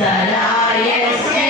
Sarayes.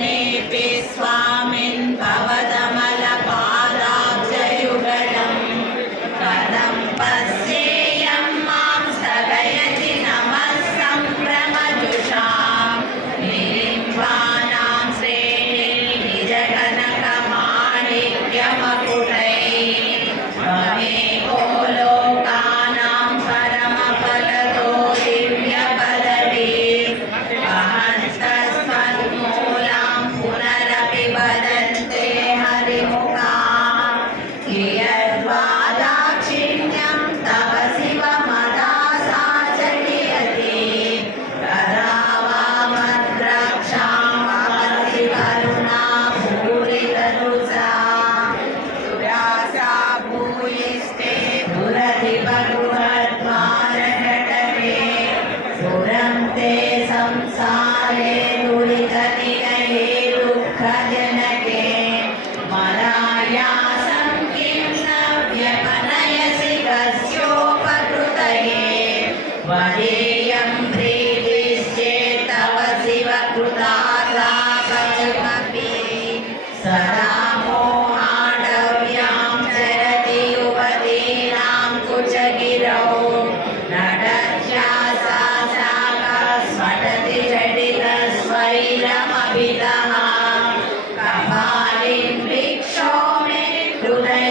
may be swan. ಸಂಸಾರೇ ದುರಿತನಿನಯೇ ದುಃಖ ಜನಕೆ ಮಲಾಯಾಸಂ ಕಿಂ ನ ವ್ಯಪನಯಸಿ ಕಸ್ಯೋಪಕೃತಯೇ ವದೇ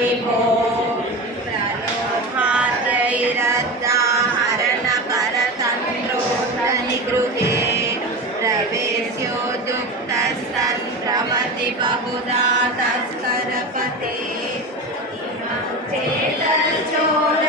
विभो हरणपरतन्त्रोनिगृहे प्रवेश्यो दुःखस्तन्प्रमति बहुधा तस्करपते चेतश्चोर